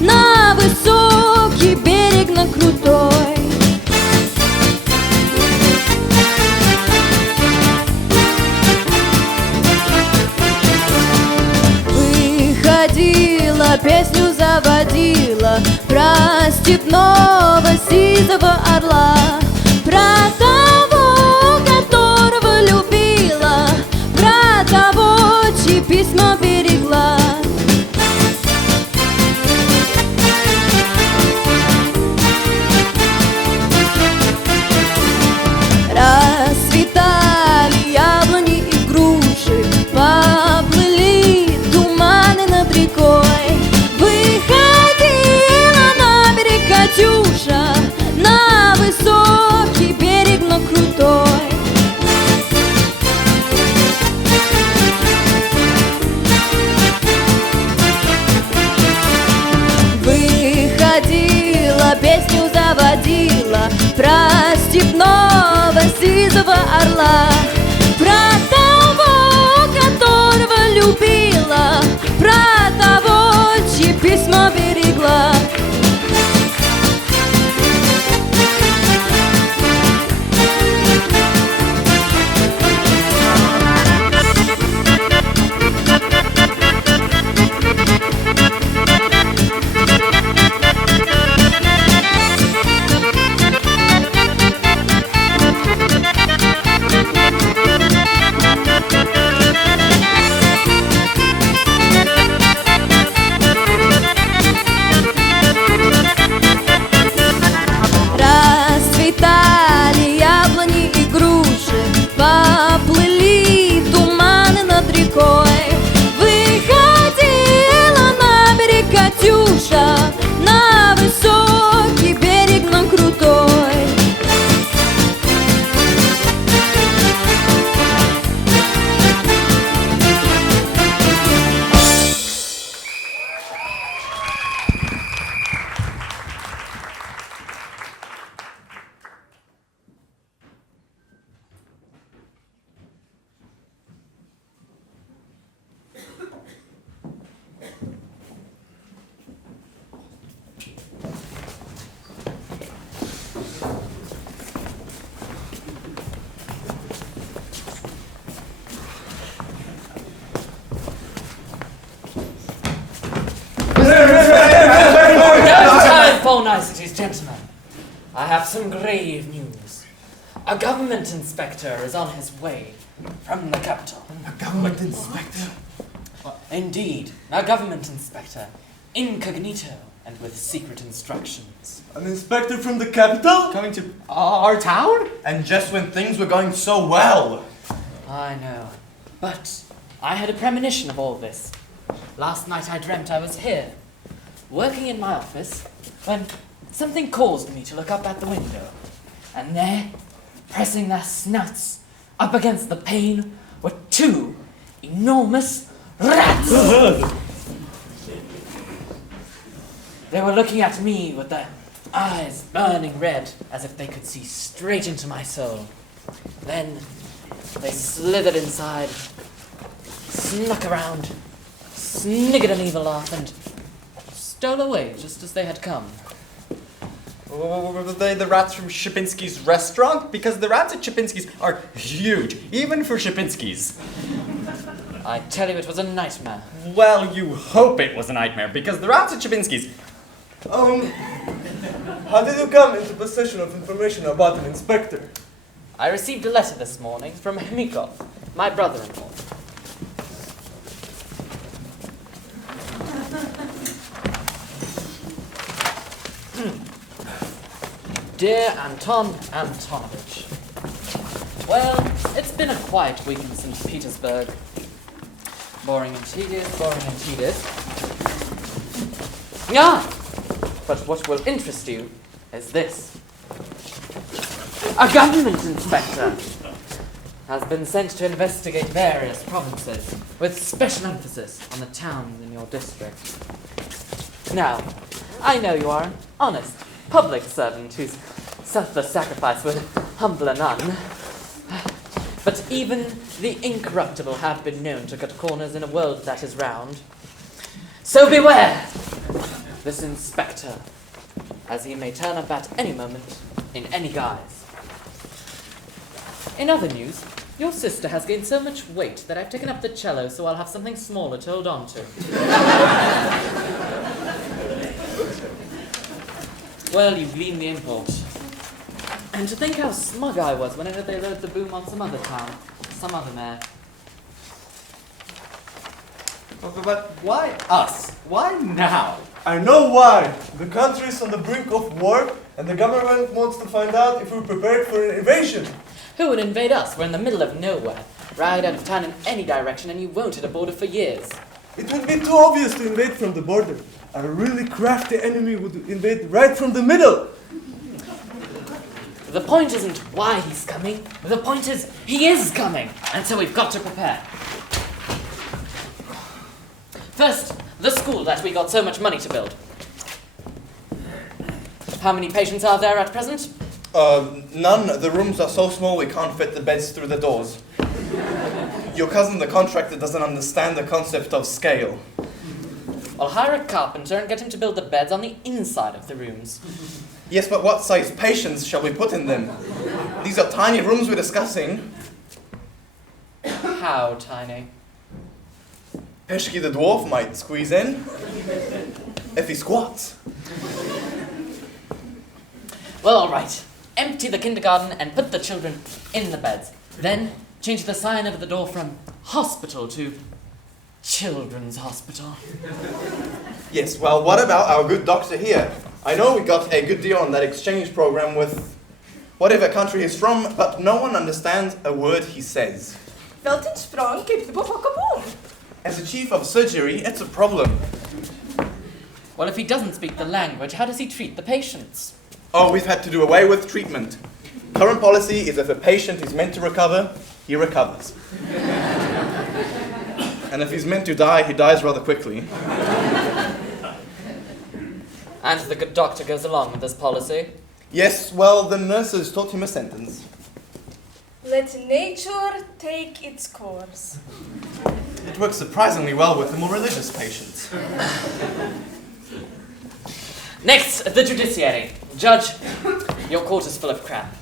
на высокий берег, на крутой. Выходила, песню заводила про степного сизого орла, про того, которого любила, про того, чьи письма берегла. Расцветали яблони и груши, поплыли туманы над рекой. Выходила на берег Катюша, на высокий берег, но крутой. Выходила, песню заводила про степного сизого орла, про того, которого любила, про того, чьи письма берегла. Расцветали яблони и груши, поплыли туманы над рекой. Выходила на берег Катюша, на высокий берег, но крутой. Telephone niceties, gentlemen. I have some grave news. A government inspector is on his way from the capital. A government inspector? Indeed, a government inspector, incognito and with secret instructions. An inspector from the capital? Coming to our town? And just when things were going so well. I know, but I had a premonition of all this. Last night I dreamt I was here, working in my office, when something caused me to look up at the window. And there, pressing their snouts up against the pane, were two enormous rats! They were looking at me with their eyes burning red, as if they could see straight into my soul. Then they slithered inside, snuck around, sniggered an evil laugh, and stole away just as they had come. Were they the rats from Shapinsky's restaurant? Because the rats at Shapinsky's are huge, even for Shapinsky's. I tell you, it was a nightmare. Well, you hope it was a nightmare, because the rats at Shapinsky's... How did you come into possession of information about an inspector? I received a letter this morning from Hmikov, my brother-in-law. Dear Anton Antonovich, well, it's been a quiet week in St. Petersburg. Boring and tedious, boring and tedious. Yeah, but what will interest you is this. A government inspector has been sent to investigate various provinces, with special emphasis on the towns in your district. Now, I know you are an honest public servant whose selfless sacrifice would humble a nun. But even the incorruptible have been known to cut corners in a world that is round. So beware! this inspector, as he may turn up at any moment, in any guise. In other news, your sister has gained so much weight that I've taken up the cello so I'll have something smaller to hold on to. Well, you glean the import. And to think how smug I was when I heard they rode the boom on some other town, some other mare. But why us? Why now? I know why. The country is on the brink of war, and the government wants to find out if we're prepared for an invasion. Who would invade us? We're in the middle of nowhere. Ride out of town in any direction and you won't hit a border for years. It would be too obvious to invade from the border. A really crafty enemy would invade right from the middle. The point isn't why he's coming. The point is he is coming. And so we've got to prepare. First, the school that we got so much money to build. How many patients are there at present? None. The rooms are so small we can't fit the beds through the doors. Your cousin, the contractor, doesn't understand the concept of scale. I'll hire a carpenter and get him to build the beds on the inside of the rooms. Yes, but what size patients shall we put in them? These are tiny rooms we're discussing. How tiny? Peshki the dwarf might squeeze in. If he squats. Well, all right. Empty the kindergarten and put the children in the beds. Then change the sign over the door from hospital to children's hospital. Yes, well, what about our good doctor here? I know we got a good deal on that exchange program with whatever country he's from, but no one understands a word he says. Welten sprong keep the boom. As a chief of surgery, it's a problem. Well, if he doesn't speak the language, how does he treat the patients? Oh, we've had to do away with treatment. Current policy is if a patient is meant to recover, he recovers. And if he's meant to die, he dies rather quickly. And the good doctor goes along with this policy? Yes, well, the nurses taught him a sentence. Let nature take its course. It works surprisingly well with the more religious patients. Next, the judiciary. Judge, your court is full of crap.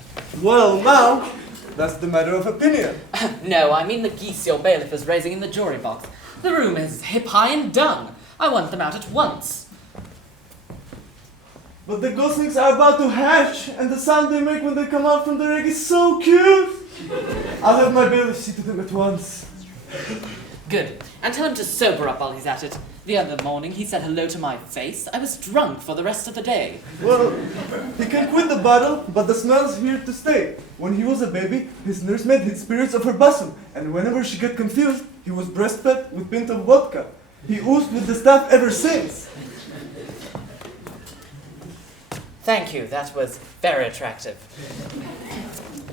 Well, now, that's the matter of opinion. No, I mean the geese your bailiff is raising in the jury box. The room is hip high and dung. I want them out at once. But the goslings are about to hatch, and the sound they make when they come out from the egg is so cute. I'll have my bailiff see to them at once. Good. And tell him to sober up while he's at it. The other morning he said hello to my face. I was drunk for the rest of the day. Well, he can quit the bottle, but the smell's here to stay. When he was a baby, his nurse made his spirits of her bosom, and whenever she got confused, he was breastfed with pint of vodka. He oozed with the stuff ever since. Thank you, that was very attractive.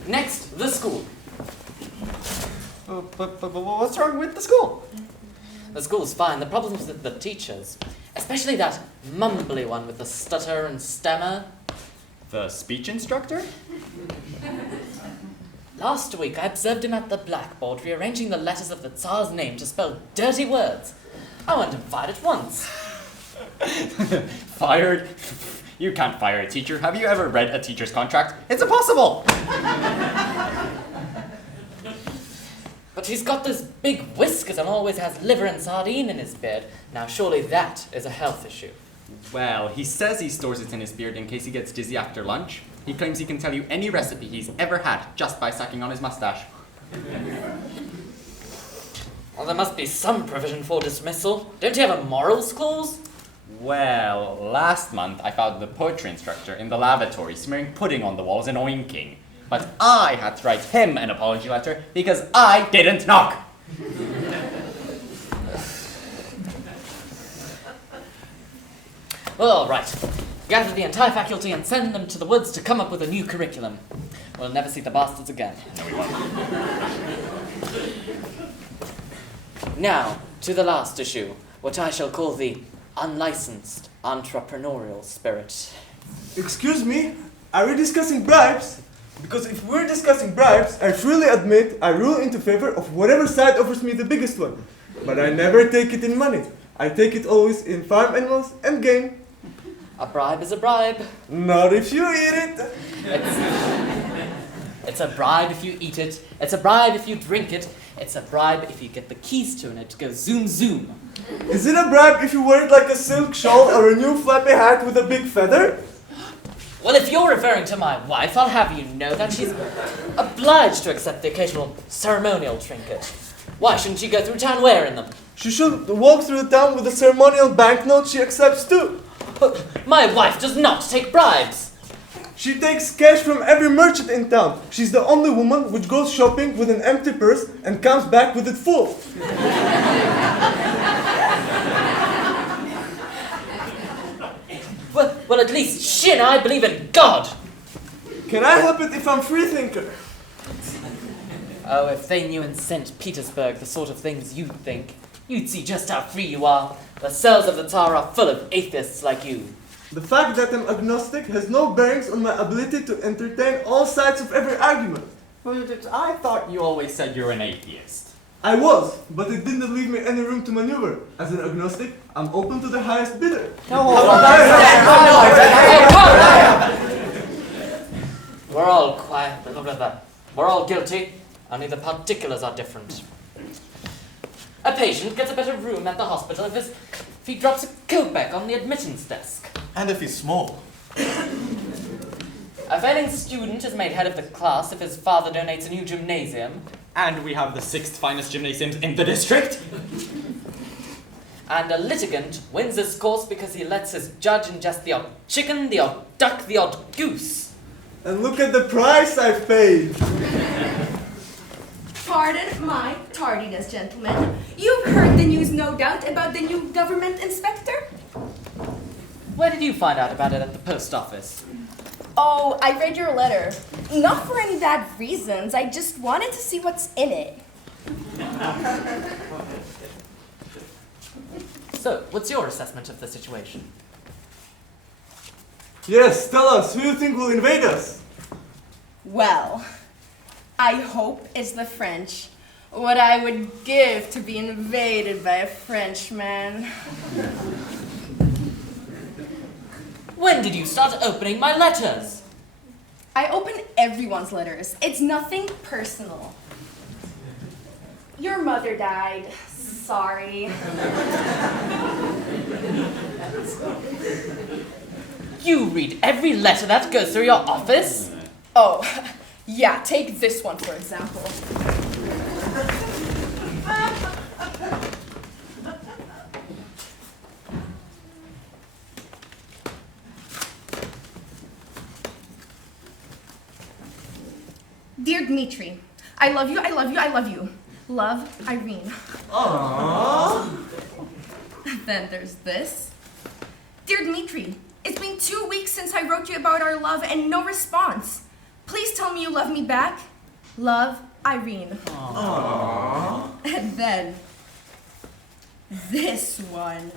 Next, the school. But what's wrong with the school? The school's fine. The problem's with the teachers. Especially that mumbly one with the stutter and stammer. The speech instructor? Last week I observed him at the blackboard rearranging the letters of the Tsar's name to spell dirty words. I want him fired at once. Fired? You can't fire a teacher. Have you ever read a teacher's contract? It's impossible! But he's got those big whiskers and always has liver and sardine in his beard. Now surely that is a health issue. Well, he says he stores it in his beard in case he gets dizzy after lunch. He claims he can tell you any recipe he's ever had just by sucking on his mustache. Well, there must be some provision for dismissal. Don't you have a morals clause? Well, last month I found the poetry instructor in the lavatory smearing pudding on the walls and oinking. But I had to write him an apology letter because I didn't knock. Well, all right. Gather the entire faculty and send them to the woods to come up with a new curriculum. We'll never see the bastards again. No, we won't. Now, to the last issue, what I shall call the unlicensed entrepreneurial spirit. Excuse me, are we discussing bribes? Because if we're discussing bribes, I freely admit I rule into favor of whatever side offers me the biggest one. But I never take it in money. I take it always in farm animals and game. A bribe is a bribe. Not if you eat it. It's a bribe if you eat it. It's a bribe if you drink it. It's a bribe if you get the keys to it and it goes zoom zoom. Is it a bribe if you wear it like a silk shawl or a new flappy hat with a big feather? Well, if you're referring to my wife, I'll have you know that she's obliged to accept the occasional ceremonial trinket. Why shouldn't she go through town wearing them? She should walk through the town with a ceremonial banknote she accepts too. My wife does not take bribes. She takes cash from every merchant in town. She's the only woman which goes shopping with an empty purse and comes back with it full. Well, at least she and I believe in God. Can I help it if I'm freethinker? Oh, if they knew in St. Petersburg the sort of things you'd think, you'd see just how free you are. The cells of the Tsar are full of atheists like you. The fact that I'm agnostic has no bearings on my ability to entertain all sides of every argument. I thought you always said you're an atheist. I was, but it didn't leave me any room to maneuver. As an agnostic, I'm open to the highest bidder. We're all quiet. We're all guilty. Only the particulars are different. A patient gets a better room at the hospital if he drops a kopeck on the admittance desk. And if he's small. A failing student is made head of the class if his father donates a new gymnasium. And we have the 6th finest gymnasiums in the district. And a litigant wins his cause because he lets his judge ingest the odd chicken, the odd duck, the odd goose. And look at the price I've paid. Pardon my tardiness, gentlemen. You've heard the news, no doubt, about the new government inspector? Where did you find out about it at the post office? Oh, I read your letter. Not for any bad reasons. I just wanted to see what's in it. So, what's your assessment of the situation? Yes, tell us, who do you think will invade us? Well, I hope it's the French. What I would give to be invaded by a Frenchman. When did you start opening my letters? I open everyone's letters. It's nothing personal. Your mother died. Sorry. You read every letter that goes through your office? Oh, yeah, take this one for example. Dear Dmitri, I love you, I love you, I love you. Love, Irene. Aww. Then there's this. Dear Dmitri, it's been 2 weeks since I wrote you about our love and no response. Please tell me you love me back. Love, Irene. Aww. And then this one.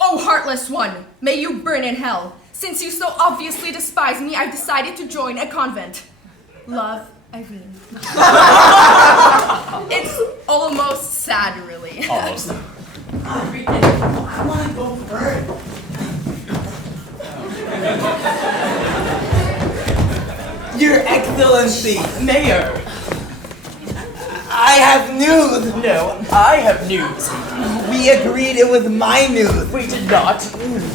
Oh, heartless one, may you burn in hell. Since you so obviously despise me, I've decided to join a convent. Love, Irene. It's almost sad, really. Almost. I want to go first. Your Excellency, Mayor, I have news. No, I have news. We agreed it was my news. We did not.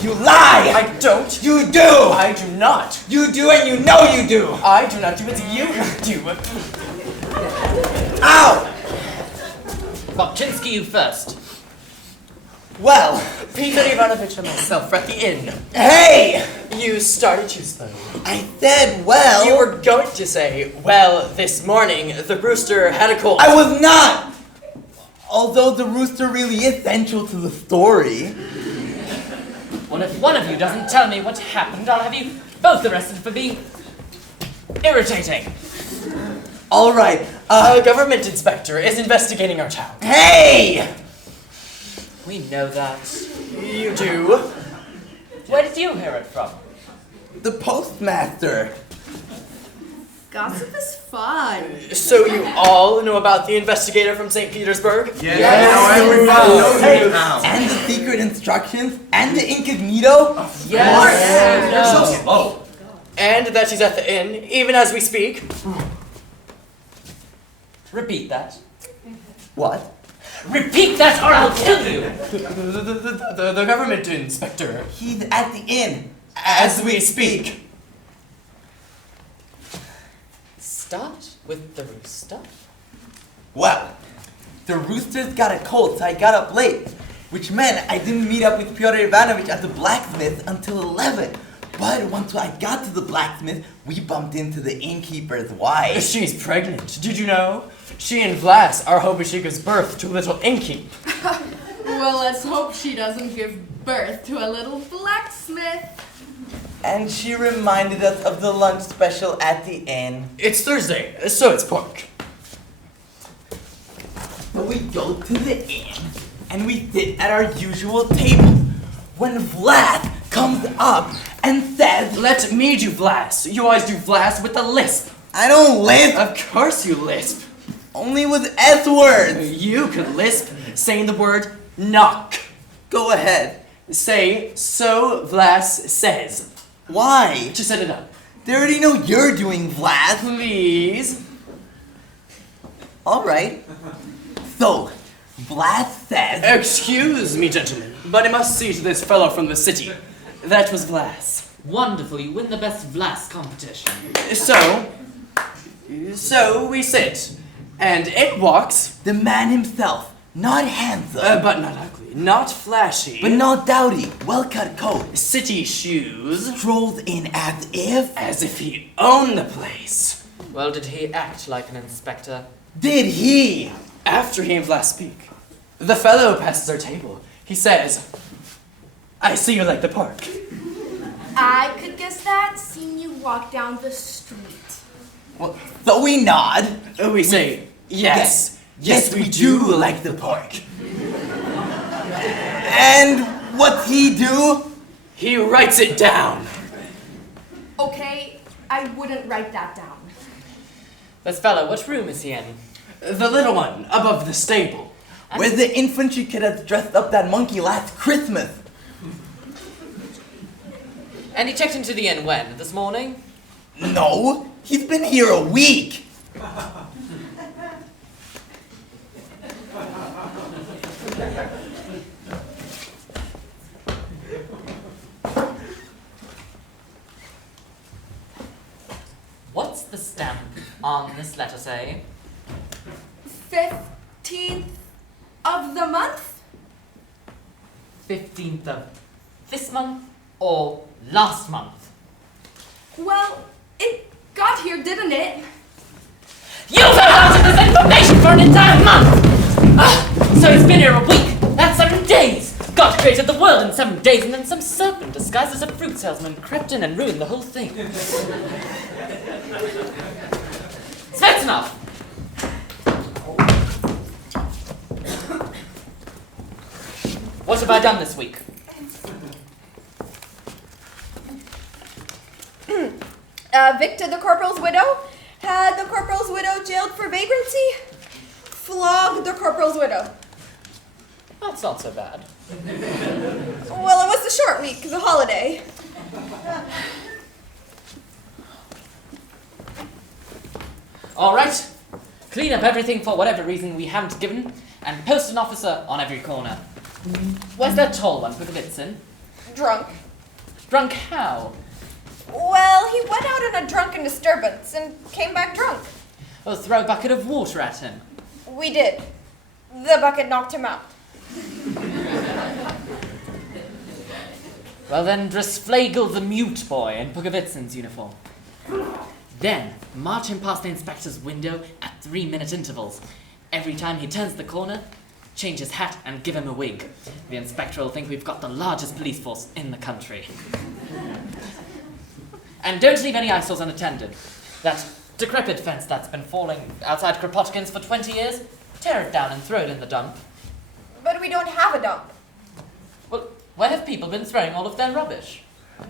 You lie. I don't. You do. I do not. You do and you know you do. I do not do it. You do. Ow. Bobchinski, you first. Well, Peter Ivanovich and myself were at the inn. hey, You started too slow. I said well. You were going to say, well, this morning the rooster had a cold. I was not. Although the rooster really is central to the story. Well, if one of you doesn't tell me what happened, I'll have you both arrested for being irritating. All right. A government inspector is investigating our town. Hey. We know that. You do? Where did you hear it from? The postmaster. Gossip is fun. So you all know about the investigator from St. Petersburg? Yes, everybody knows Hey, it now. and the secret instructor. instructions and the incognito? Yes. No. You're so slow. And that she's at the inn, even as we speak. Repeat that. What? Repeat that or I'll kill you! The government inspector. He's at the inn. As we speak. Start with the rooster. Well, the roosters got a cold, so I got up late, which meant I didn't meet up with Pyotr Ivanovich at the blacksmith until 11. But once I got to the blacksmith, we bumped into the innkeeper's wife. She's pregnant. Did you know? She and Vlas are hoping she gives birth to a little innkeep. Well, let's hope she doesn't give birth to a little blacksmith. And she reminded us of the lunch special at the inn. It's Thursday, so it's pork. So we go to the inn, and we sit at our usual table. When Vlad comes up and says, Let me do Vlas. You always do Vlas with a lisp. I don't lisp, Of course you lisp. only with S words. You could lisp saying the word knock. Go ahead. Say, so Vlas says. Why? To set it up. They already know you're doing Vlad. Please. All right. So, Vlad says, Excuse me, gentlemen, but I must see to this fellow from the city. That was Vlas. Wonderful, you win the best Vlas competition. So we sit, and it walks, the man himself, not handsome, but not ugly, not flashy, but not dowdy, well-cut coat, city shoes, strolls in as if he owned the place. Well, did he act like an inspector? Did he? After he and Vlas speak, the fellow passes our table. He says, I see you like the park. I could guess that, seeing you walk down the street. Well, so we nod. We say, yes, Yes, we do like the park. And what's he do? He writes it down. Okay, I wouldn't write that down. This fellow, what room is he in? The little one, above the stable. Where's the infantry cadets dressed up that monkey last Christmas? And he checked into the inn when? This morning? No, he's been here a week. What's the stamp on this letter say? 15th of the month? 15th of this month or last month? Well, it got here, didn't it? You've held on to this information for an entire month! So it's been here a week. That's 7 days. God created the world in 7 days, and then some serpent disguised as a fruit salesman crept in and ruined the whole thing. That's enough. What have I done this week? Victor the corporal's widow had the corporal's widow jailed for vagrancy, flogged the corporal's widow. That's not so bad. Well, it was a short week, the holiday. All right. Clean up everything for whatever reason we haven't given, and post an officer on every corner. Where's that tall one with the bits in? Drunk. Drunk how? Well, he went out in a drunken disturbance and came back drunk. Oh, throw a bucket of water at him. We did. The bucket knocked him out. Well then, Drisflagel the mute boy in Pugovitsin's uniform. Then, march him past the inspector's window at 3-minute intervals. Every time he turns the corner, change his hat and give him a wig. The inspector will think we've got the largest police force in the country. And don't leave any eyesores unattended. That decrepit fence that's been falling outside Kropotkin's for 20 years, tear it down and throw it in the dump. But we don't have a dump. Well, where have people been throwing all of their rubbish?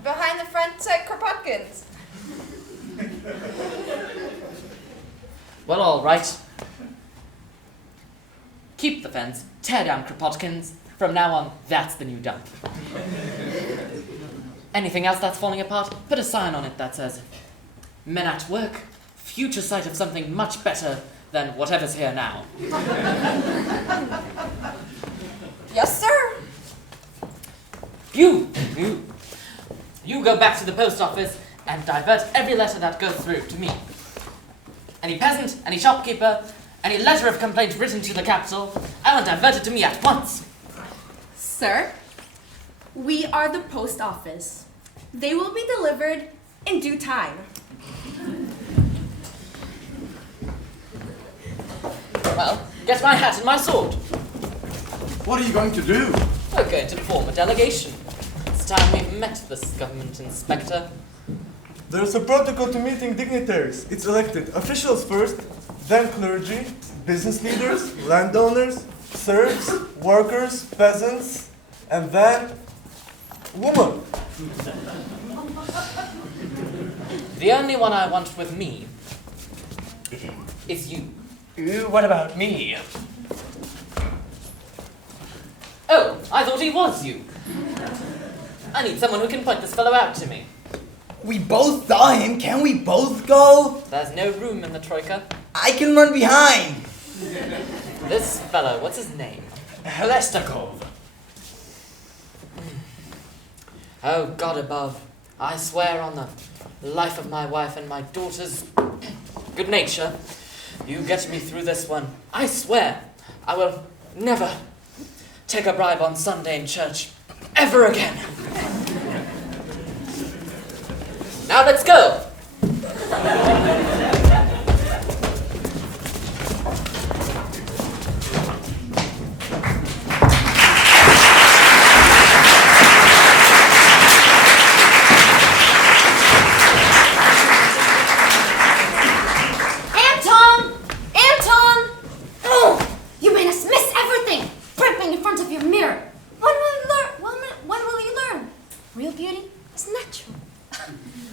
Behind the fence at Kropotkin's. Well, all right. Keep the fence, tear down Kropotkin's, From now on, that's the new dump. Anything else that's falling apart, put a sign on it that says, Men at work, future sight of something much better than whatever's here now. Yes, sir. You go back to the post office and divert every letter that goes through to me. Any peasant, any shopkeeper, any letter of complaint written to the capital, I want diverted to me at once. Sir, we are the post office. They will be delivered in due time. Well, get my hat and my sword. What are you going to do? We're going to form a delegation. It's time we met this government inspector. There's a protocol to meeting dignitaries. It's elected officials first, then clergy, business leaders, landowners, serfs, workers, peasants, and then woman. The only one I want with me is you. What about me? Oh, I thought he was you. I need someone who can point this fellow out to me. We both saw him. Can we both go? There's no room in the troika. I can run behind. This fellow, what's his name? Helestakov. Oh, God above, I swear on the life of my wife and my daughter's good nature, you get me through this one. I swear I will never take a bribe on Sunday in church ever again. Now let's go.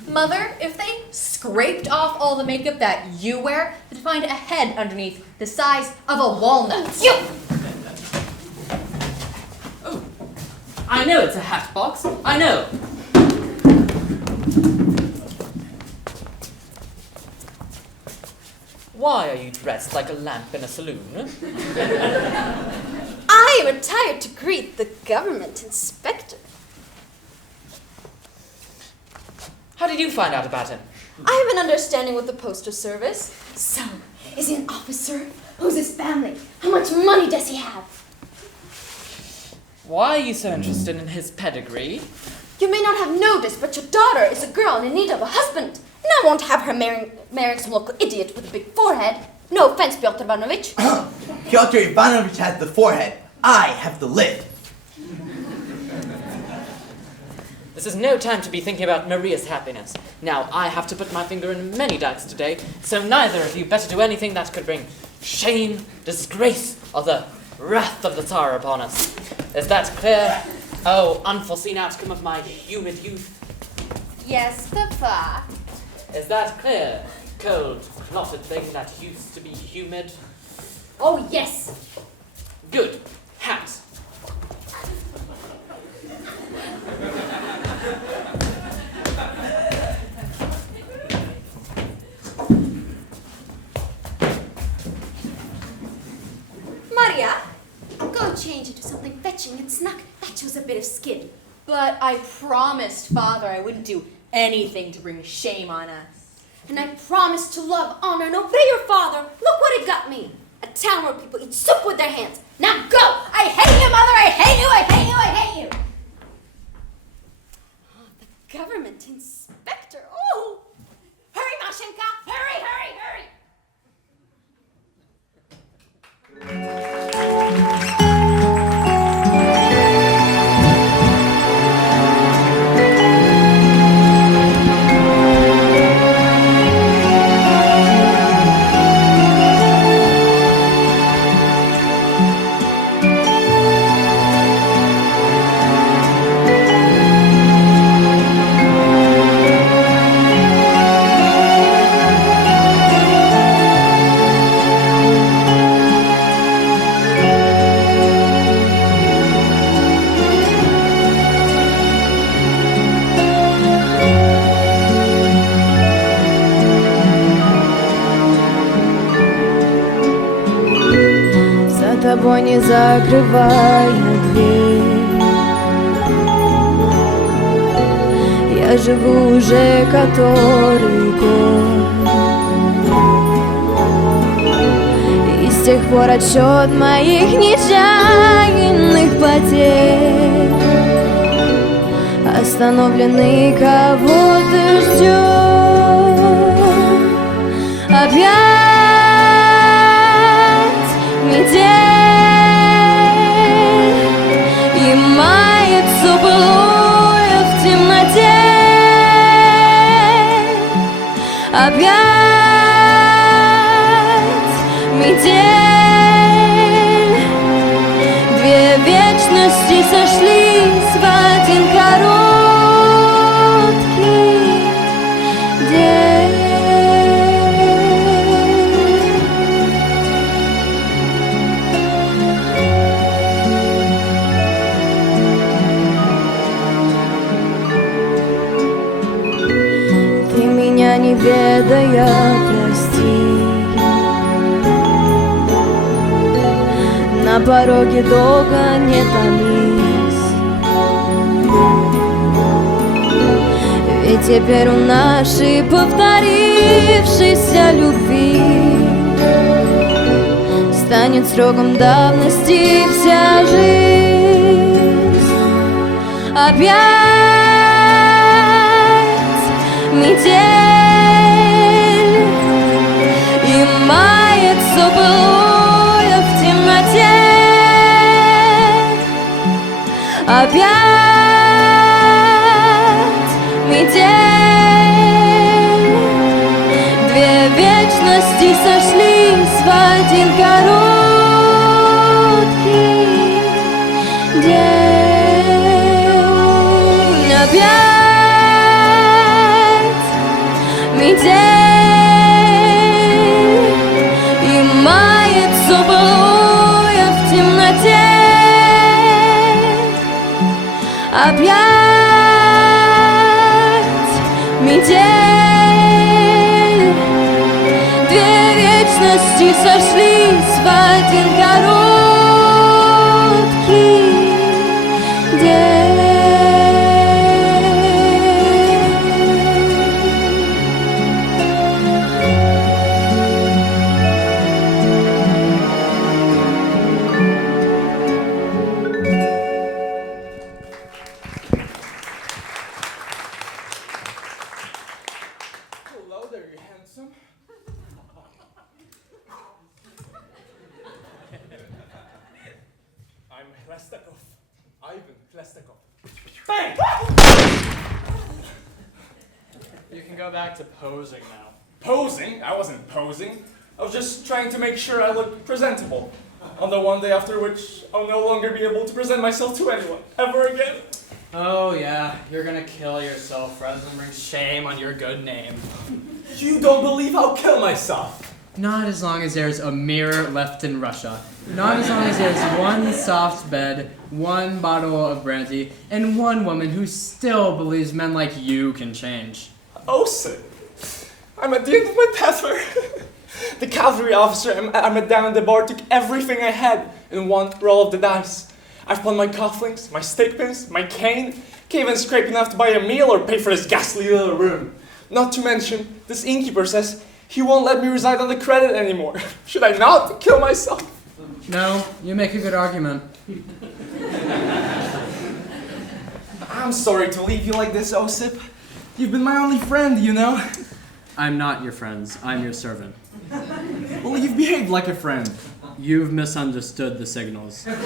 Mother, if they scraped off all the makeup that you wear, they'd find a head underneath the size of a walnut. You! Oh, I know it's a hat box. I know. Why are you dressed like a lamp in a saloon? I am retired to greet the government inspector. How did you find out about him? I have an understanding with the postal service. So, is he an officer? Who's his family? How much money does he have? Why are you so interested in his pedigree? You may not have noticed, but your daughter is a girl in need of a husband. And I won't have her marrying some local idiot with a big forehead. No offense, Pyotr Ivanovich. Pyotr Ivanovich has the forehead. I have the lid. This is no time to be thinking about Maria's happiness. Now, I have to put my finger in many dikes today, so neither of you better do anything that could bring shame, disgrace, or the wrath of the Tsar upon us. Is that clear? Oh, unforeseen outcome of my humid youth. Yes, Papa. Is that clear? Cold, clotted thing that used to be humid. Oh, yes. Good. Hat. Maria, go change into something fetching and snug. That shows a bit of skin. But I promised Father I wouldn't do anything to bring shame on us. And I promised to love, honor, and obey your father. Look what it got me. A town where people eat soup with their hands. Now go! I hate you, Mother! I hate you! I hate you! I hate you! Oh, the government inspector. Oh! Hurry, Mashenka! Hurry, hurry, hurry! не закрывая дверь. Я живу уже который год, и с тех пор отсчет моих нечаянных потерь остановленный кого-то ждет. Опять метель, и мает все былое в темноте. Опять метель, две вечности сошлись в один короткий день. Ты меня не ведая, прости. На пороге долго не томись, ведь теперь у нашей повторившейся любви станет сроком давности вся жизнь. Опять метель, и мает все былое в темноте. Опять метель, две вечности сошлись в один короткий день. Опять метель, и мает все былое в темноте. Опять метель, две вечности сошлись в один короткий день. Hello there, you handsome. I'm Hlestakov. Ivan Hlestakov. Bang! You can go back to posing now. Posing? I wasn't posing. I was just trying to make sure I looked presentable. On the one day after which I'll no longer be able to present myself to anyone, ever again. Oh yeah, you're gonna kill yourself rather than bring shame on your good name. You don't believe I'll kill myself. Not as long as there's a mirror left in Russia. Not as long as there's one soft bed, one bottle of brandy, and one woman who still believes men like you can change. Osip, I'm at the end of my tether. The cavalry officer I met down at the bar took everything I had in one roll of the dice. I've pawned my cufflinks, my stick pins, my cane. Can't even scrape enough to buy a meal or pay for this ghastly little room. Not to mention, this innkeeper says he won't let me reside on the credit anymore. Should I not kill myself? No, you make a good argument. I'm sorry to leave you like this, Osip. You've been my only friend, you know. I'm not your friend, I'm your servant. Well, you've behaved like a friend. You've misunderstood the signals. You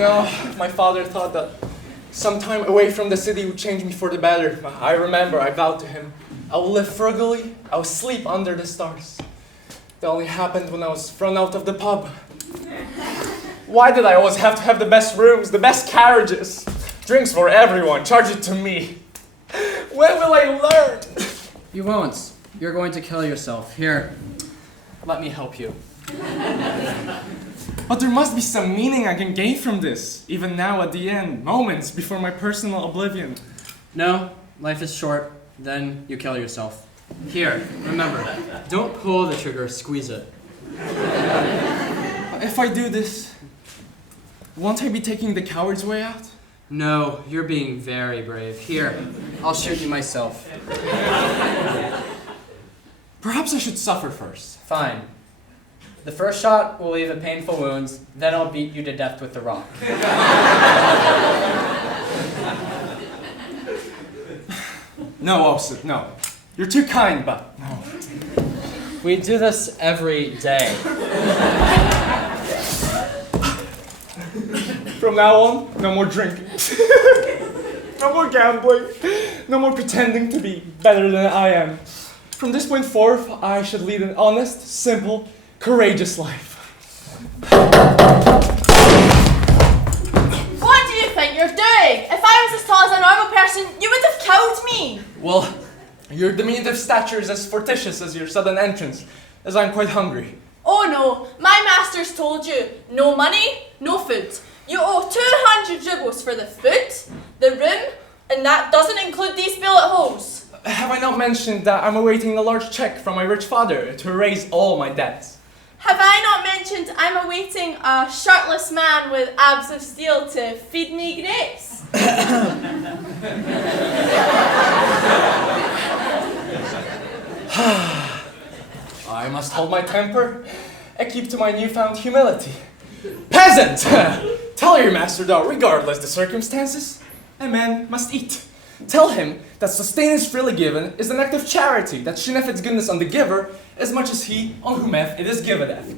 know, my father thought that some time away from the city would change me for the better. I remember I vowed to him, I will live frugally, I will sleep under the stars. That only happened when I was thrown out of the pub. Why did I always have to have the best rooms, the best carriages? Drinks for everyone, charge it to me. When will I learn? You won't. You're going to kill yourself. Here, let me help you. But there must be some meaning I can gain from this, even now at the end, moments before my personal oblivion. No, life is short, then you kill yourself. Here, remember, don't pull the trigger, squeeze it. If I do this, won't I be taking the coward's way out? No, you're being very brave. Here, I'll shoot you myself. Perhaps I should suffer first. Fine. The first shot will leave a painful wounds, then I'll beat you to death with the rock. No, Osid, no. You're too kind, but no. We do this every day. From now on, no more drinking. No more gambling. No more pretending to be better than I am. From this point forth, I should lead an honest, simple, courageous life. What do you think you're doing? If I was as tall as a normal person, you would have killed me. Well, your diminutive stature is as fortuitous as your sudden entrance, as I'm quite hungry. Oh no, my master's told you, no money, no food. You owe 200 rubles for the food, the room, and that doesn't include these billet holes. Have I not mentioned that I'm awaiting a large check from my rich father to erase all my debts? Have I not mentioned I'm awaiting a shirtless man with abs of steel to feed me grapes? I must hold my temper and keep to my newfound humility. Peasant! Tell your master that regardless the circumstances, a man must eat. Tell him that sustenance freely given is an act of charity that shineth its goodness on the giver as much as he on whometh it is giveneth.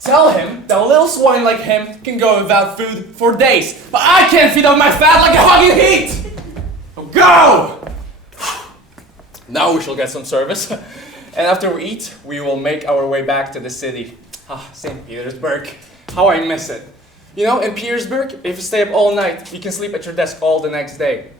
Tell him that a little swine like him can go without food for days, but I can't feed on my fat like a hog in heat! So go! Now we shall get some service, and after we eat, we will make our way back to the city. Ah, St. Petersburg. How I miss it. You know, in Petersburg, if you stay up all night, you can sleep at your desk all the next day.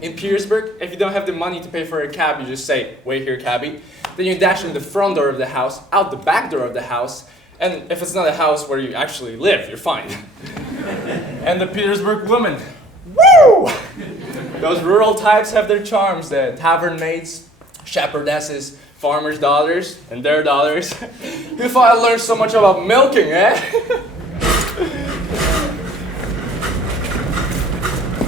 In Petersburg, if you don't have the money to pay for a cab, you just say, "Wait here, cabbie." Then you dash in the front door of the house, out the back door of the house, and if it's not a house where you actually live, you're fine. And the Petersburg women, woo! Those rural types have their charms, the tavern maids, shepherdesses, farmers' daughters, and their daughters. Who thought I learned so much about milking, eh?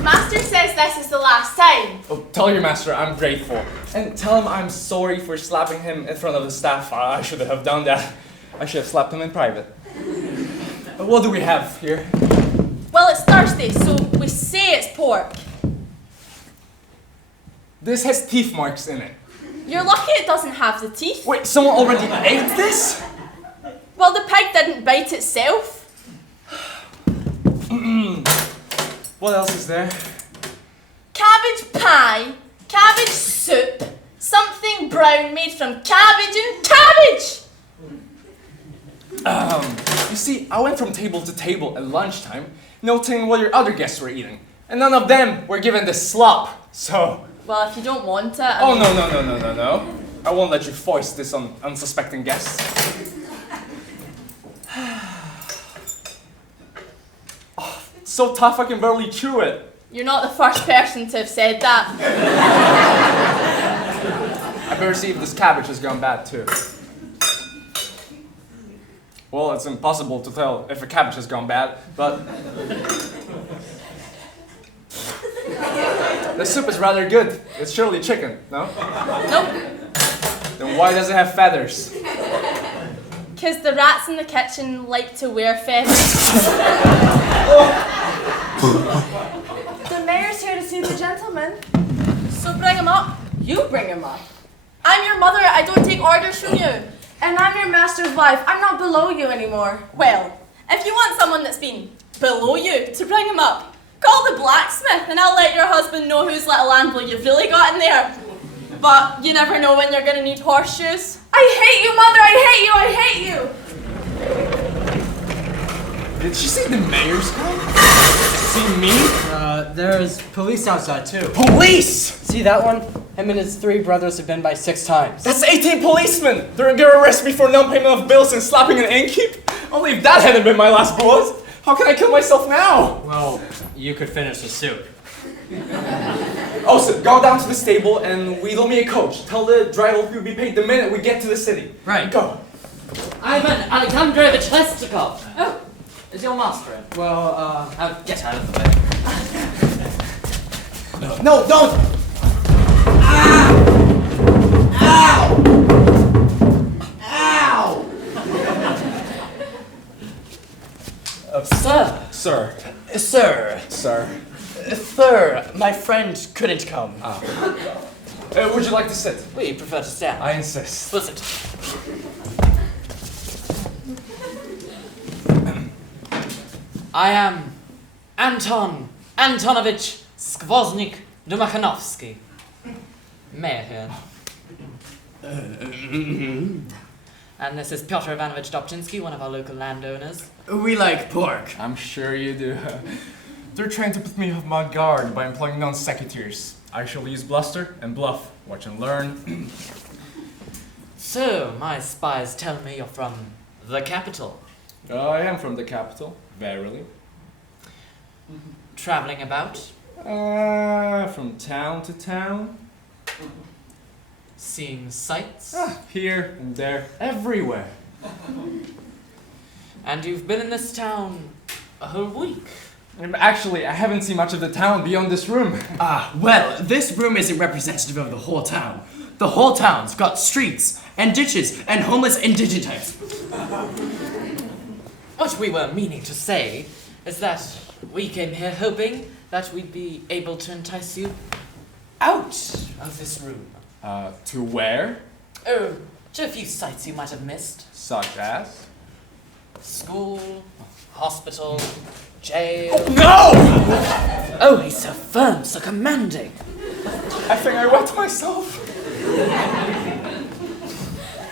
Master says this is the last time. Oh, tell your master I'm grateful. And tell him I'm sorry for slapping him in front of the staff. I shouldn't have done that. I should have slapped him in private. What do we have here? Well, it's Thursday, so we say it's pork. This has teeth marks in it. You're lucky it doesn't have the teeth. Wait, someone already ate this? Well, the pig didn't bite itself. What else is there? Cabbage pie, cabbage soup, something brown made from cabbage and cabbage. You see, I went from table to table at lunchtime, noting what your other guests were eating, and none of them were given this slop, so... Well, if you don't want it... Oh, no. I won't let you foist this on unsuspecting guests. Oh, it's so tough I can barely chew it. You're not the first person to have said that. I better see if this cabbage has gone bad too. Well, it's impossible to tell if a cabbage has gone bad, but... The soup is rather good. It's surely chicken, no? Nope. Then why does it have feathers? Because the rats in the kitchen like to wear feathers. The mayor's here to see the gentleman. So bring him up. You bring him up. I'm your mother. I don't take orders from you. And I'm your master's wife. I'm not below you anymore. Well, if you want someone that's been below you to bring him up, call the blacksmith and I'll let your husband know whose little anvil you've really got in there. But you never know when you're going to need horseshoes. I hate you, Mother! I hate you! Did she say the mayor's come? See me? There's police outside too. Police! See that one? Him and his 3 brothers have been by 6 times. That's 18 policemen! They're gonna arrest me for non-payment of bills and slapping an innkeep? Only if that hadn't been my last bullet. How can I kill myself now? Well, you could finish the soup. Oh, so go down to the stable and wheedle me a coach. Tell the driver he'll be paid the minute we get to the city. Right. Go. Ivan Alexandrovich Lestikov. Oh, is your master in? Well, Get out of the way. No, don't! Ah! Ow! Ow! Sir. Sir. Sir. Sir. Sir, my friend couldn't come. Would you like to sit? We prefer to stand. I insist. Will sit. I am Anton Antonovich Skvoznik Dumakhanovsky. Mayor here. And this is Pyotr Ivanovich Dobchinsky, one of our local landowners. we like pork. I'm sure you do. They're trying to put me off my guard by employing non-secretaries. I shall use bluster and bluff. Watch and learn. So, my spies tell me you're from the capital. I am from the capital, verily. Traveling about, From town to town. seeing sights. Here and there, everywhere. And you've been in this town a whole week. Actually, I haven't seen much of the town beyond this room. Well, this room isn't representative of the whole town. The whole town's got streets and ditches and homeless indigent types. What we were meaning to say is that we came here hoping that we'd be able to entice you out of this room. To where? Oh, to a few sights you might have missed. Such as? School, hospital, jail. No! Oh, he's so firm, so commanding. I think I wet myself.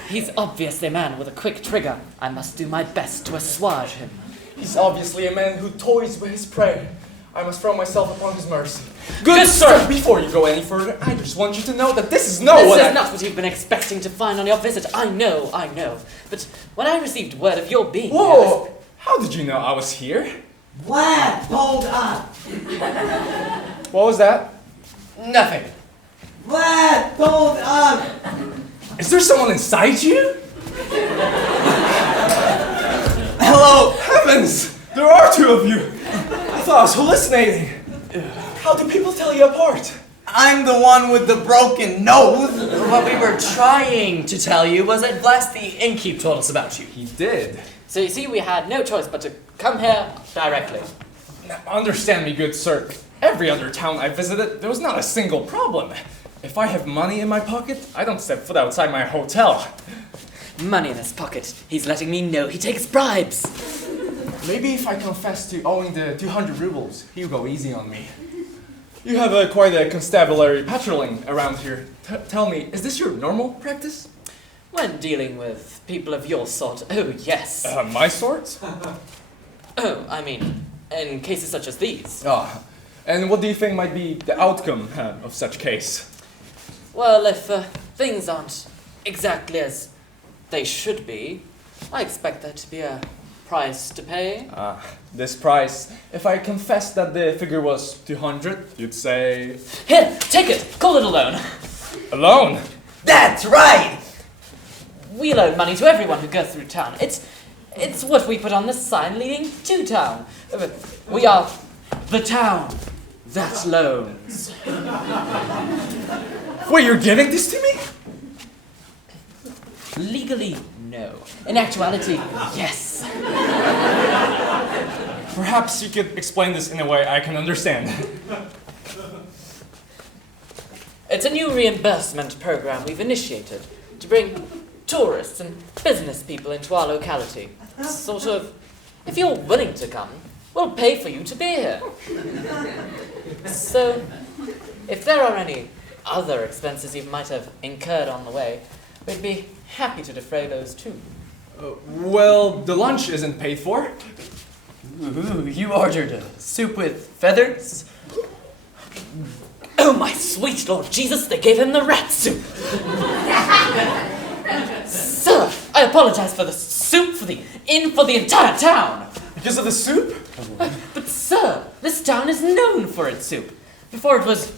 He's obviously a man with a quick trigger. I must do my best to assuage him. He's obviously a man who toys with his prey. I must throw myself upon his mercy. Good sir! Before you go any further, I just want you to know that this is not what you've been expecting to find on your visit. I know. But when I received word of your being Whoa! here, How did you know I was here? Vlad, hold on! What was that? nothing. Vlad, hold on! Is there someone inside you? Hello! Heavens! There are two of you! I thought I was hallucinating. How do people tell you apart? I'm the one with the broken nose! What we were trying to tell you was that Vlad the innkeep told us about you. He did. So you see, we had no choice but to come here directly. Now, understand me, good sir. Every other town I visited, there was not a single problem. If I have money in my pocket, I don't step foot outside my hotel. Money in his pocket. He's letting me know he takes bribes. Maybe if I confess to owing the 200 rubles, he'll go easy on me. You have quite a constabulary patrolling around here. Tell me, is this your normal practice? When dealing with people of your sort, oh yes. My sort? Oh, I mean, in cases such as these. And what do you think might be the outcome of such case? Well, if things aren't exactly as they should be, I expect there to be a price to pay. This price, if I confessed that the figure was 200, you'd say... Here, take it, call it a loan. A loan? That's right! We loan money to everyone who goes through town. It's what we put on the sign leading to town. We are the town that loans. Wait, you're giving this to me? Legally, no. In actuality, yes. Perhaps you could explain this in a way I can understand. It's a new reimbursement program we've initiated to bring tourists and business people into our locality. Sort of, if you're willing to come, we'll pay for you to be here. So, if there are any other expenses you might have incurred on the way, we'd be happy to defray those too. Well, the lunch isn't paid for. Ooh, you ordered a soup with feathers? Oh, my sweet Lord Jesus, they gave him the rat soup! Sir, I apologize for the soup for the entire town! Because of the soup? But sir, this town is known for its soup. Before it was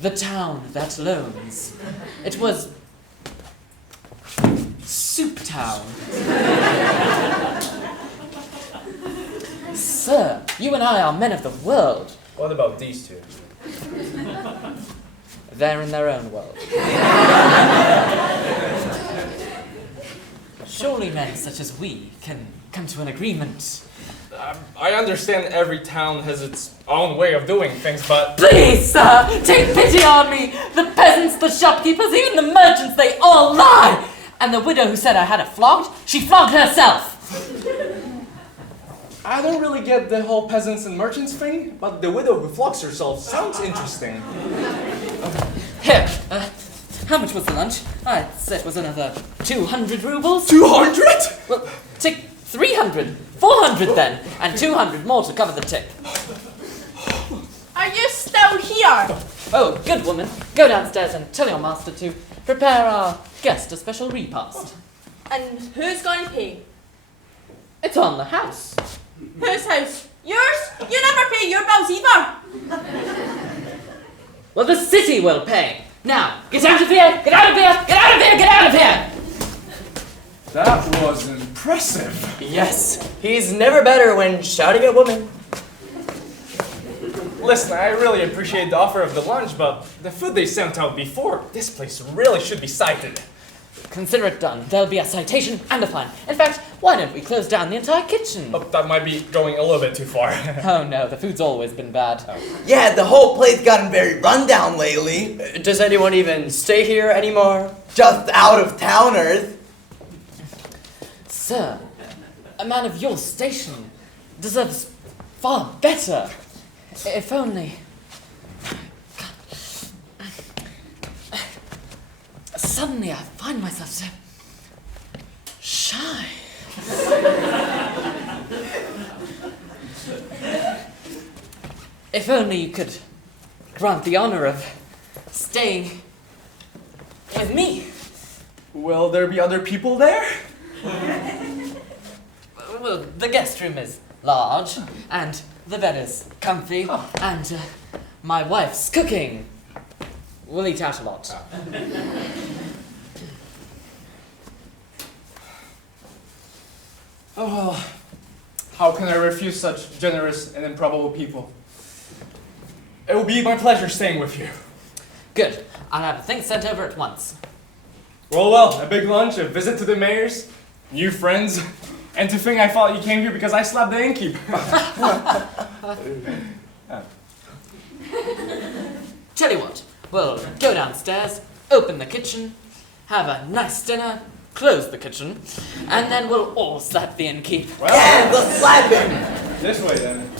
the town that loans. It was Soup Town. Sir, you and I are men of the world. What about these two? They're in their own world. Surely men such as we can come to an agreement. I understand every town has its own way of doing things, but... Please, sir, take pity on me! The peasants, the shopkeepers, even the merchants, they all lie! And the widow who said I had her flogged, she flogged herself! I don't really get the whole peasants and merchants thing, but the widow who flogs herself sounds interesting. Here, how much was the lunch? I'd say it was another 200 rubles. 200? Well, take 300, 400 then, and 200 more to cover the tip. Are you still here? Oh, good woman. Go downstairs and tell your master to prepare our guest a special repast. And who's going to pay? It's on the house. Whose house? Yours? You never pay your bills either. Well, the city will pay. Now, get out of here! Get out of here! Get out of here! Get out of here! That was impressive. Yes, he's never better when shouting at women. Listen, I really appreciate the offer of the lunch, but the food they sent out before, this place really should be cited. Consider it done. There'll be a citation and a fine. In fact, why don't we close down the entire kitchen? Oh, that might be going a little bit too far. Oh no, the food's always been bad. Yeah, the whole place gotten very rundown lately. Does anyone even stay here anymore? Just out-of-towners. Sir, a man of your station deserves far better. If only... Suddenly I find myself so shy. If only you could grant the honor of staying with me. Will there be other people there? Well, the guest room is large, and the bed is comfy, and my wife's cooking. We'll eat out a lot. Oh, well, how can I refuse such generous and improbable people? It will be my pleasure staying with you. Good. I'll have things sent over at once. Well, a big lunch, a visit to the mayor's, new friends, and to think I thought you came here because I slapped the innkeeper. Tell you what, we'll go downstairs, open the kitchen, have a nice dinner, close the kitchen, and then we'll all slap the innkeeper. Well, Yeah, the slapping. this way then.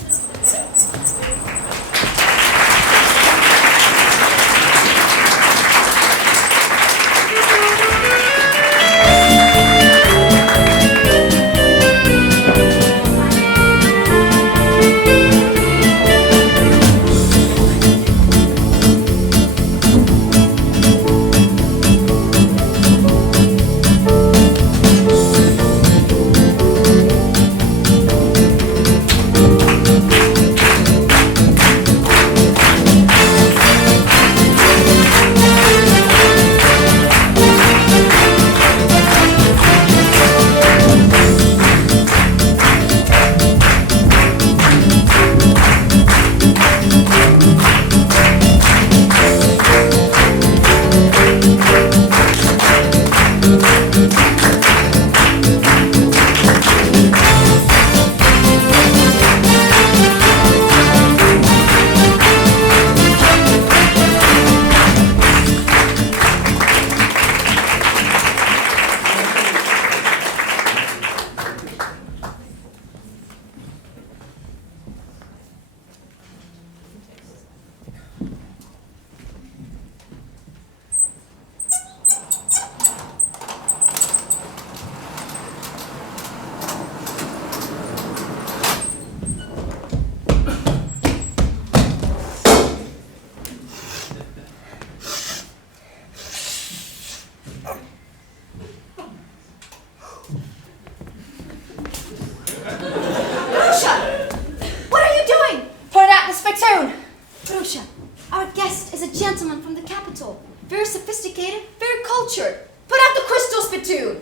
Our guest is a gentleman from the capital. Very sophisticated, very cultured. Put out the crystal spittoon.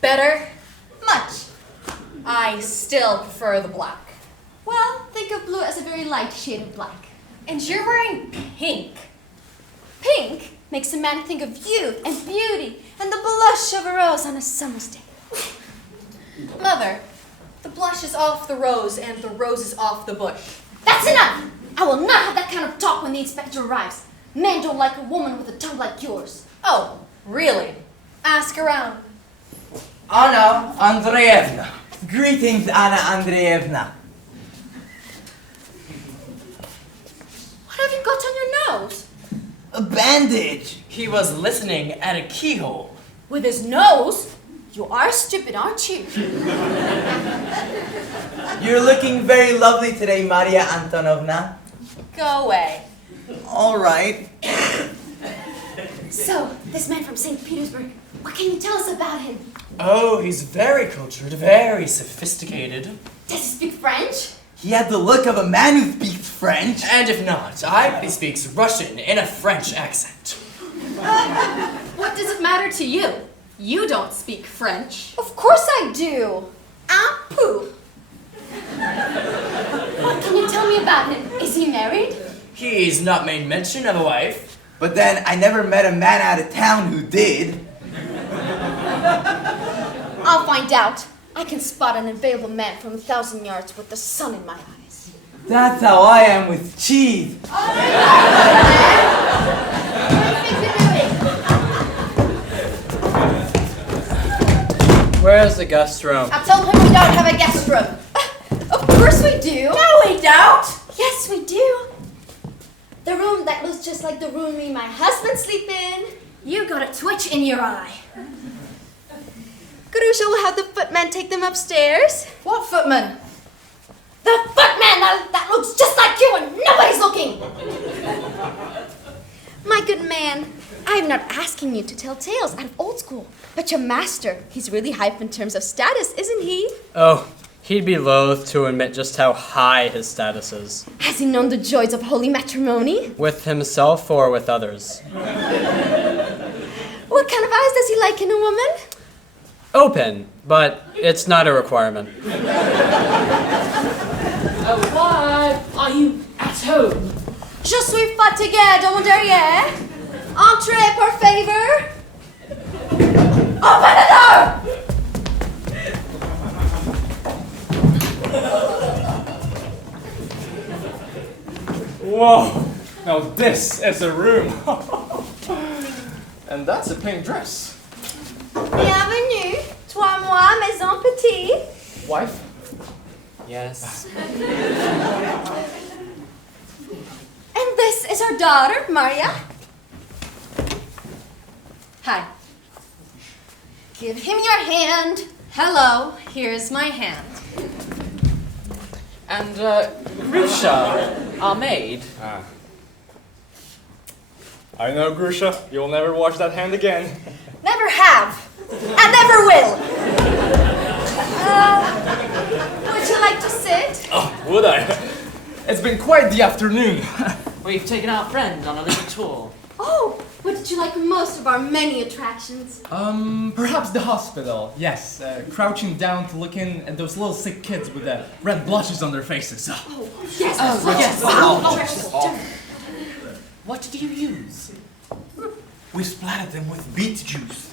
Better? Much. I still prefer the black. Well, think of blue as a very light shade of black. And you're wearing pink. Pink makes a man think of youth and beauty and the blush of a rose on a summer's day. Mother, the blush is off the rose and the rose is off the bush. That's enough! I will not have that kind of talk when the inspector arrives. Men don't like a woman with a tongue like yours. Oh, really? Ask around. Anna Andreevna. Greetings, Anna Andreevna. What have you got on your nose? A bandage. He was listening at a keyhole. With his nose? You are stupid, aren't you? You're looking very lovely today, Maria Antonovna. Go away. All right. So, this man from St. Petersburg, what can you tell us about him? Oh, he's very cultured, very sophisticated. Does he speak French? He had the look of a man who speaks French. And if not, I bet he speaks Russian in a French accent. What does it matter to you? You don't speak French. Of course I do. Un peu. What can you tell me about him? Is he married? He's not made mention of a wife. But then I never met a man out of town who did. I'll find out. I can spot an available man from 1,000 yards with the sun in my eyes. That's how I am with cheese. Where's the guest room? I told him we don't have a guest room. Of course we do. No, we don't. Yes, we do. The room that looks just like the room me and my husband sleep in. You got a twitch in your eye. Grusha will have the footman take them upstairs. What footman? The footman that looks just like you and nobody's looking. My good man, I'm not asking you to tell tales out of old school, but your master, he's really hype in terms of status, isn't he? Oh, he'd be loath to admit just how high his status is. Has he known the joys of holy matrimony? With himself or with others? What kind of eyes does he like in a woman? Open, but it's not a requirement. Why are you at home? Je suis fatiguée, donc derrière. Entrez, par favor. Open the door! Whoa! Now this is a room. And that's a pink dress. Bienvenue. Toi, moi, maison petite. Wife? Yes. And this is our daughter, Maria. Hi. Give him your hand. Hello, here's my hand. And, Grusha, our maid. I know, Grusha. You'll never wash that hand again. Never have. And never will. Would you like to sit? Oh, would I? It's been quite the afternoon. We've taken our friend on a little tour. Oh, what did you like most of our many attractions? Perhaps the hospital. Yes, crouching down to look in at those little sick kids with the red blotches on their faces. Oh, yes. What did you use? We splattered them with beet juice.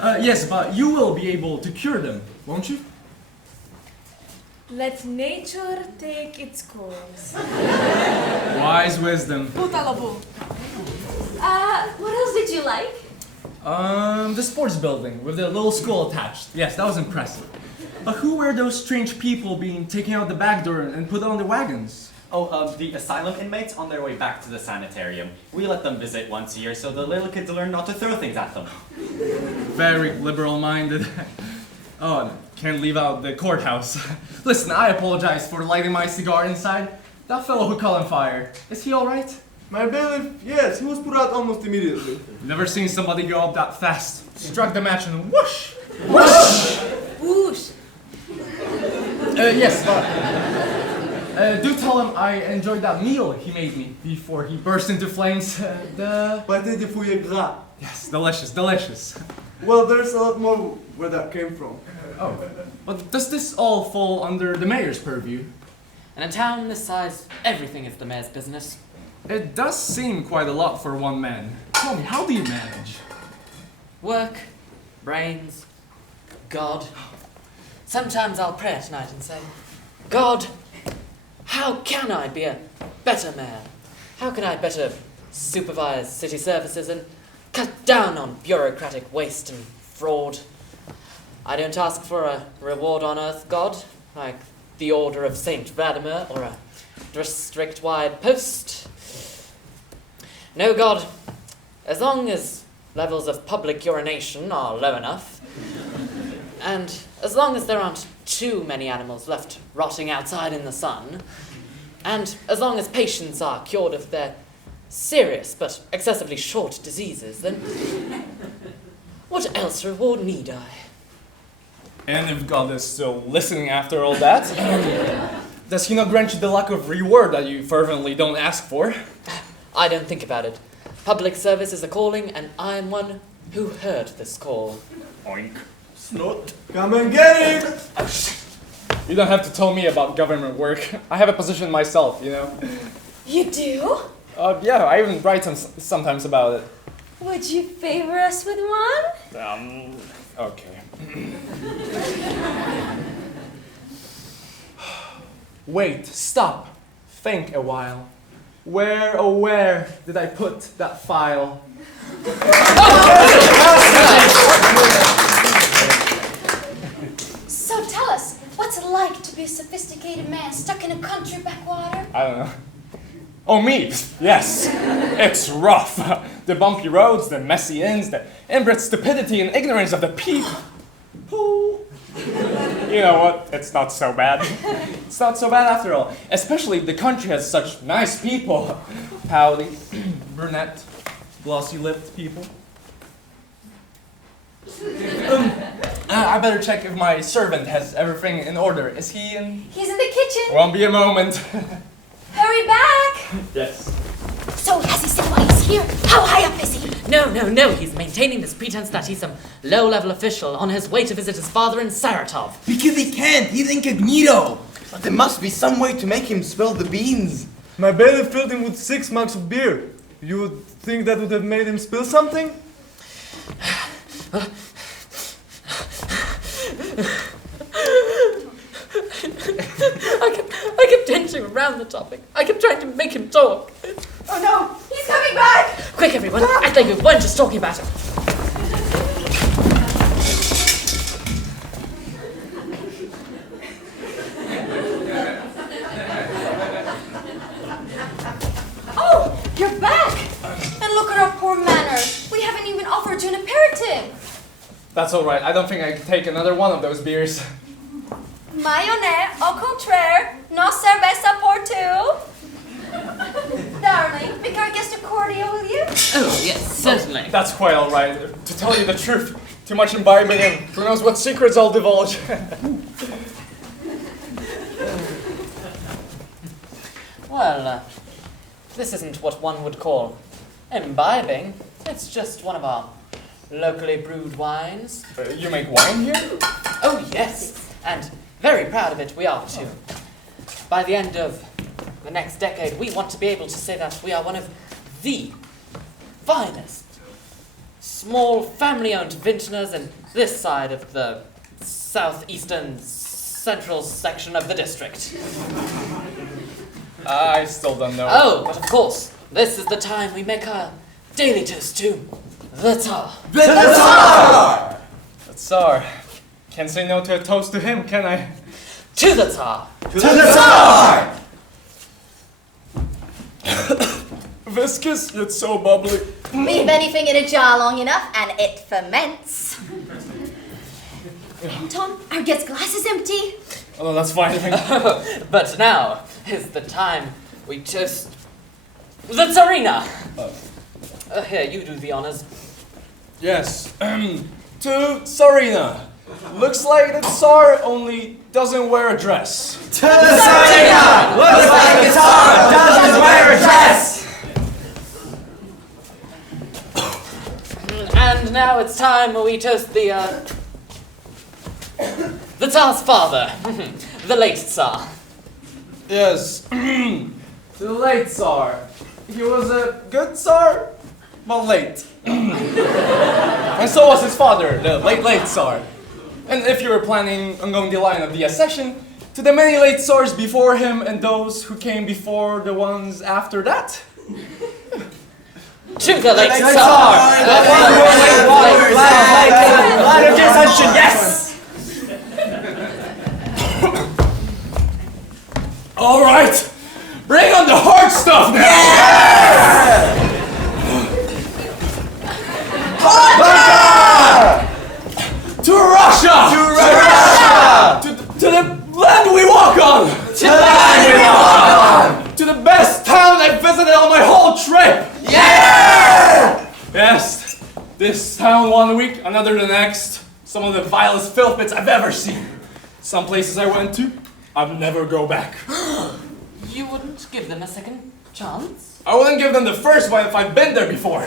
Yes, but you will be able to cure them, won't you? Let nature take its course. Wise wisdom. What else did you like? The sports building with the little school attached. Yes, that was impressive. But who were those strange people being taken out the back door and put on the wagons? Oh, the asylum inmates on their way back to the sanitarium. We let them visit once a year so the little kids learn not to throw things at them. Very liberal-minded. Oh, and can't leave out the courthouse. Listen, I apologize for lighting my cigar inside. That fellow who caught on fire, is he alright? My bailiff, yes, he was put out almost immediately. Never seen somebody go up that fast. Struck the match and whoosh! Whoosh! Whoosh! Yes, do tell him I enjoyed that meal he made me before he burst into flames. Pâté de foie gras. Yes, delicious, delicious. Well, there's a lot more where that came from. Oh, but does this all fall under the mayor's purview? In a town this size, everything is the mayor's business. It does seem quite a lot for one man. Tell me, how do you manage? Work, brains, God. Sometimes I'll pray at night and say, God, how can I be a better mayor? How can I better supervise city services and cut down on bureaucratic waste and fraud? I don't ask for a reward on earth, God, like the Order of St. Vladimir or a district-wide post. No, God, as long as levels of public urination are low enough, and as long as there aren't too many animals left rotting outside in the sun, and as long as patients are cured of their serious but excessively short diseases, then what else reward need I? And if God is still listening after all that, does he not grant you the lack of reward that you fervently don't ask for? I don't think about it. Public service is a calling, and I am one who heard this call. Oink. Snot. Come and get it! You don't have to tell me about government work. I have a position myself, you know. You do? Yeah, I even write sometimes about it. Would you favor us with one? Okay. Wait, stop. Think a while. Where, oh where did I put that file? So tell us, what's it like to be a sophisticated man stuck in a country backwater? I don't know. Oh, me? Yes. It's rough. The bumpy roads, the messy inns, the inbred stupidity and ignorance of the people. You know what? It's not so bad. It's not so bad after all. Especially the country has such nice people. Pouty, brunette, glossy-lipped people. I better check if my servant has everything in order. Is he in? He's in the kitchen. Won't be a moment. Hurry back! Yes. So has he said why he's here? How high up is he? No. He's maintaining this pretense that he's some low-level official on his way to visit his father in Saratov. Because he can't. He's incognito. But there must be some way to make him spill the beans. My bailiff filled him with 6 mugs of beer. You would think that would have made him spill something? I kept dancing around the topic. I kept trying to make him talk. Oh no, he's coming back! Quick, everyone, act like we weren't just talking about him. Oh, you're back! And look at our poor manners. We haven't even offered you an aperitif. That's all right. I don't think I can take another one of those beers. Mayonnaise, au contraire, no cerveza por two. Darling, make our guest a cordial, will you? Oh, yes, certainly. That's quite all right. To tell you the truth, too much imbibing and who knows what secrets I'll divulge. Well, this isn't what one would call imbibing. It's just one of our locally brewed wines. You make wine here? Oh, yes, and very proud of it we are too. By the end of the next decade, we want to be able to say that we are one of the finest small family-owned vintners in this side of the southeastern central section of the district. I still don't know. Oh, but of course, this is the time we make our daily toast to the Tsar. The Tsar! The Tsar. Can't say no to a toast to him, can I? To the Tsar! To the Tsar! Viscous, yet so bubbly. Leave anything in a jar long enough and it ferments. Anton, our guest's glass is empty. Oh, that's fine. But now is the time we toast the Tsarina. Here, you do the honors. Yes. To Tsarina. Looks like the Tsar only doesn't wear a dress. To the Tsarina! Looks like the Tsar doesn't wear a dress! And now it's time we toast the Tsar's father, the late Tsar. Yes, to the late Tsar. He was a good Tsar, but late. And so was his father, the late Tsar. And if you were planning on going the line of the accession, to the many late Tsars before him and those who came before the ones after that. To the late Tsar! Line of the accession, yes! All right, bring on the hard stuff now! Yeah! To Russia! To Russia! To the land we walk on! To the land we walk on! To the best town I've visited on my whole trip! Yeah! Yes, this town 1 week, another the next. Some of the vilest filth pits I've ever seen. Some places I went to, I'd never go back. You wouldn't give them a second chance? I wouldn't give them the first one if I'd been there before.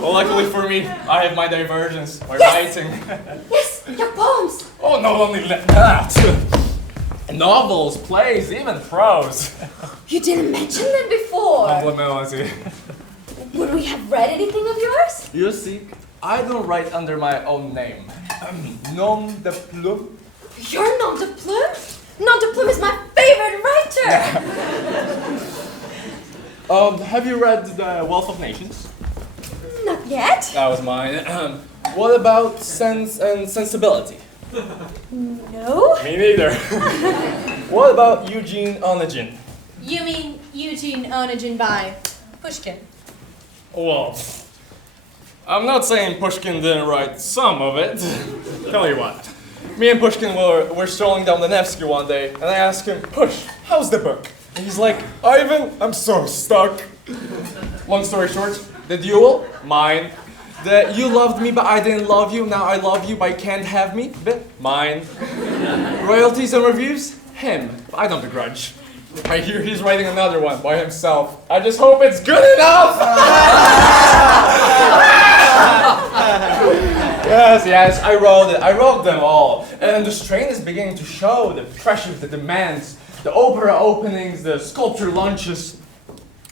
Well, luckily for me, I have my diversions, my writing. Yes, your poems. Oh, not only that. Novels, plays, even prose. You didn't mention them before. Complimentality. Would we have read anything of yours? You see, I don't write under my own name. Nom de plume. You're nom de plume? Nom de plume is my favorite writer. Have you read The Wealth of Nations? Not yet. That was mine. What about Sense and Sensibility? No. Me neither. What about Eugene Onegin? You mean Eugene Onegin by Pushkin? Well, I'm not saying Pushkin didn't write some of it. Tell you what. Me and Pushkin were strolling down the Nevsky one day, and I asked him, Push, how's the book? And he's like, Ivan, I'm so stuck. Long story short, the duel, mine. The you loved me but I didn't love you, now I love you but I can't have me, bit, mine. Royalties and reviews, him. I don't begrudge. I hear he's writing another one by himself. I just hope it's good enough! Yes, I wrote it. I wrote them all. And the strain is beginning to show. The pressures, the demands, the opera openings, the sculpture lunches.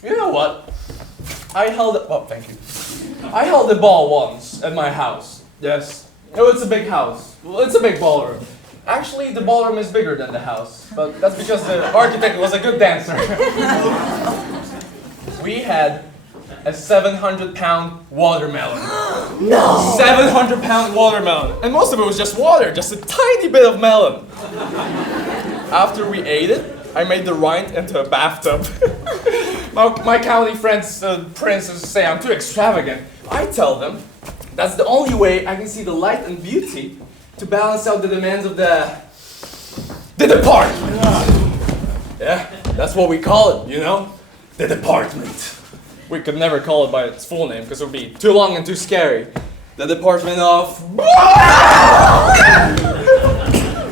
You know what? I held a ball once at my house. Yes. Oh, it's a big house. Well, it's a big ballroom. Actually, the ballroom is bigger than the house, but that's because the architect was a good dancer. We had a 700-pound watermelon. No! 700-pound watermelon. And most of it was just water, just a tiny bit of melon. After we ate it, I made the rind into a bathtub. My county friends, princes, say I'm too extravagant. I tell them that's the only way I can see the light and beauty to balance out the demands of the department. Yeah, that's what we call it, you know? The department. We could never call it by its full name because it would be too long and too scary. The department of...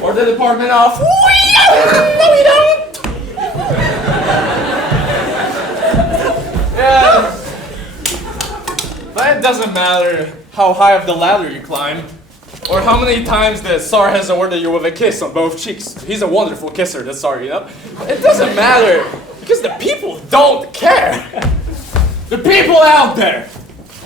or the department of... No, we don't! Yeah. But it doesn't matter how high up the ladder you climb, or how many times the Tsar has awarded you with a kiss on both cheeks. He's a wonderful kisser, the Tsar, you know? It doesn't matter, because the people don't care. The people out there,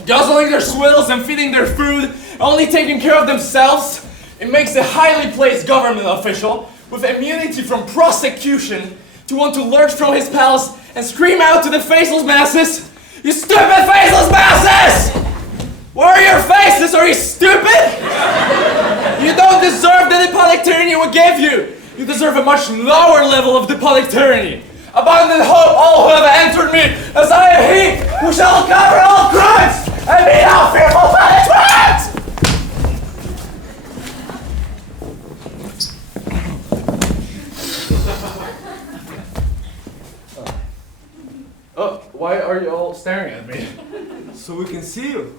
guzzling their swills and feeding their food, only taking care of themselves, it makes a highly placed government official with immunity from prosecution to want to lurch from his palace and scream out to the faceless masses, "You stupid faceless masses! Where are your faces? Are you stupid? You don't deserve the Hipponic tyranny we gave you. You deserve a much lower level of Hipponic tyranny. Abundant hope, all who have entered me, as I am he who shall cover all crimes and meet all fearful punishment!" Oh, why are you all staring at me? So we can see you.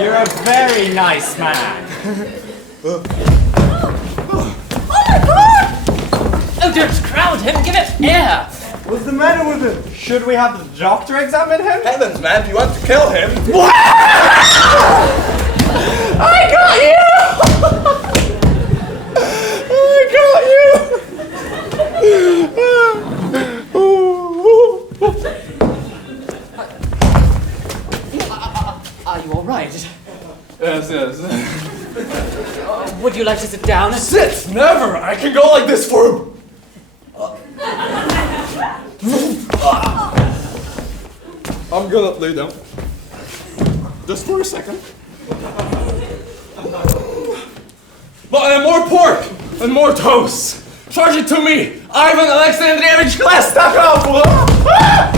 You're a very nice man. Oh my god! Oh, don't crowd him. Give it air. What's the matter with him? Should we have the doctor examine him? Heavens, man, if you want to kill him. What? I got you! I got you! Are you all right? Yes. Would you like to sit down? Sit! Never! I can go like this for... I'm gonna lay down. Just for a second. And more pork! And more toast! Charge it to me! Ivan Alexandrovich Klestakov!